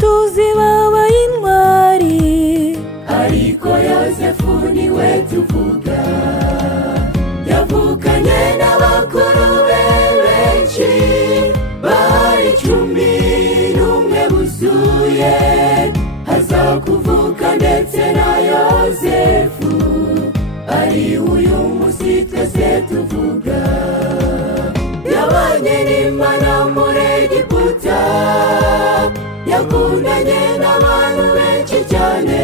tuzi babaye intwari, ariko Yozefu niwe tuvuga. Yavukanye n'abakuru be benshi, bari 11 buzuye. Haza kuvuka ndetse na Yozefu, ari uyu munsi twese tuvuga. Yabanye n'Imana muri Egiputa, yakundanye n'abantu benshi cyane.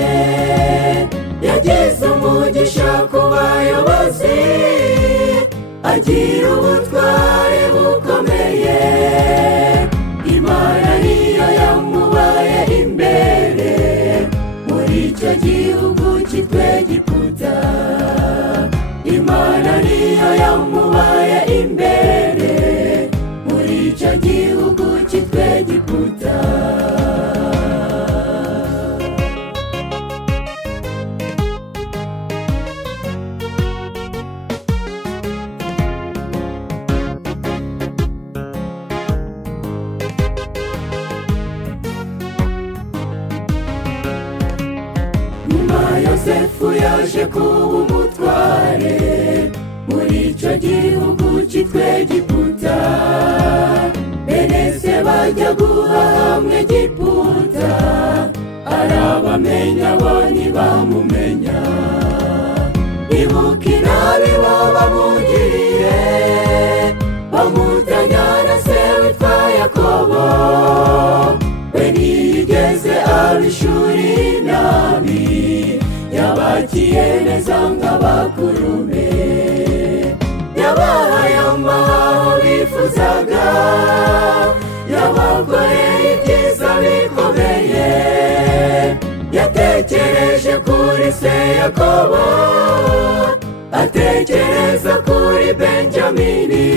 Yagize umugisha ku bayobozi, agira ubutware bukomeye. Imana niyo yamubaye imbere muri icyo gihugu cyitwa Egiputa. Imana niyo yamubaye imbere muri icyo gihugu cyitwa Egiputa. Yozefu yaje kuba umutware muri icyo gihugu cyitwa Egiputa. Bene se bajya guha hamwe Egiputa, arabamenya bo ntibamumenya. Ibuka inabi bo bamugiriye, bamutanya na se witwa Yakobo. We ntiyigeze abishura inabi, yabakiye neza nk'abakuru be. Yabahaye amahaho bifuzaga, yabakoreye ibyiza bikomeye. Yatekereje kuri se Yakobo, atekereza kuri Benjamini.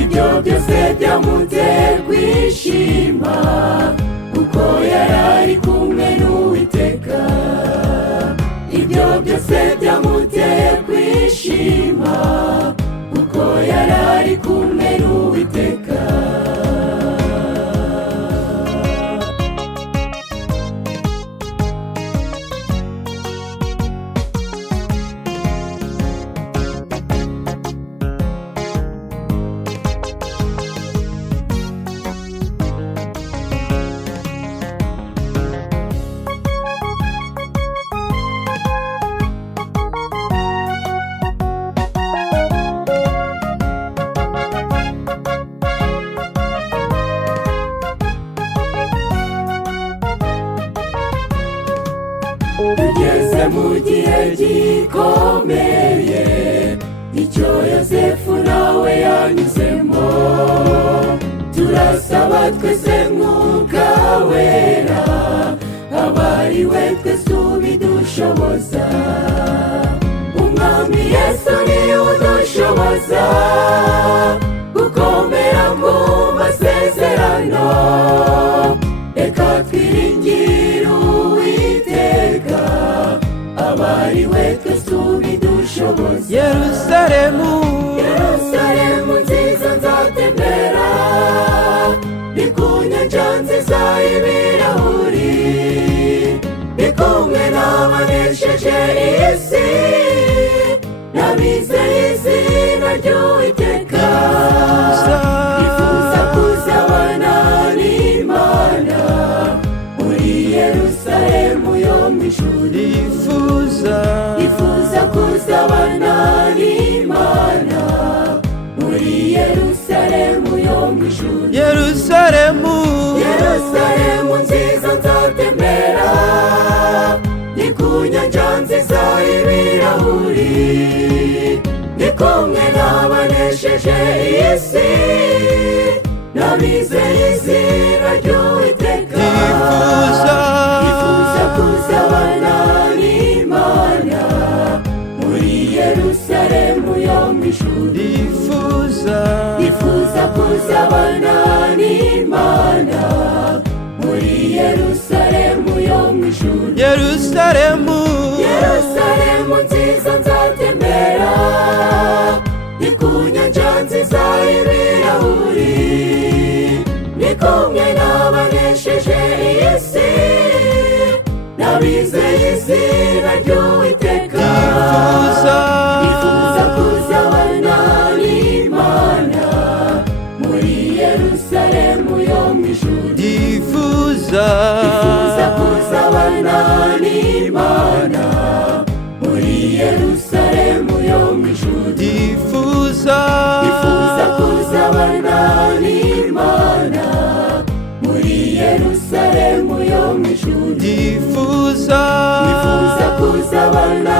Ibyo byose byamuteye kwishima, kuko yari ari kumwe n'Uwiteka. Ibyo byose byamuteye kwishima, kuko yari ari kumwe n'Uwiteka. Tugeze mu gihe gikomeye, icyo Yozefu nawe yanyuzemo. Turasaba twese Mwuka Wera, abari we twese ubidushoboza. Umwami Yesu niwe udushoboza gukomera mu masezerano. Reka twiringire Uwiteka, abari we twese ubidushoboza. Yerusalemu, Yerusalemu nziza nzatembera, ndi ku nyanja nziza y'ibirahuri. Ndi kumwe n'abanesheje isi, n'abizeye izina ry'Uwiteka. Nifuza kuzabana n'Imana muri Yerusalemu yo mu ijuru. Nifuza kuzabana n'Imana muri Yerusalemu yo mu ijuru. Yerusalemu, Yerusalemu nziza nzatembera, ndi ku nyanja nziza y'ibirahuri. Ndi kumwe n'abanesheje isi, n'abizeye izina ry'Uwiteka. Nifuza kuzabana n'Imana muri Yerusalemu yo mu ijuru. Nifuza kuzabana n'Imana muri Yerusalemu yo mu ijuru. Yerusalemu, Yerusalemu nziza nzatembera, ndi ku nyanja nziza y'ibirahuri. Ndi kumwe n'abanesheje abizeye izina ry'Uwiteka Nifuza kuzabana n'Imana muri Yerusalemu yo mu ijuru. Nifuza kuzabana n'Imana muri Yerusalemu yo mu ijuru. Nifuza kuzabana n'Imana muri Yerusalemu yo mu ijuru. Nifuza kuzabana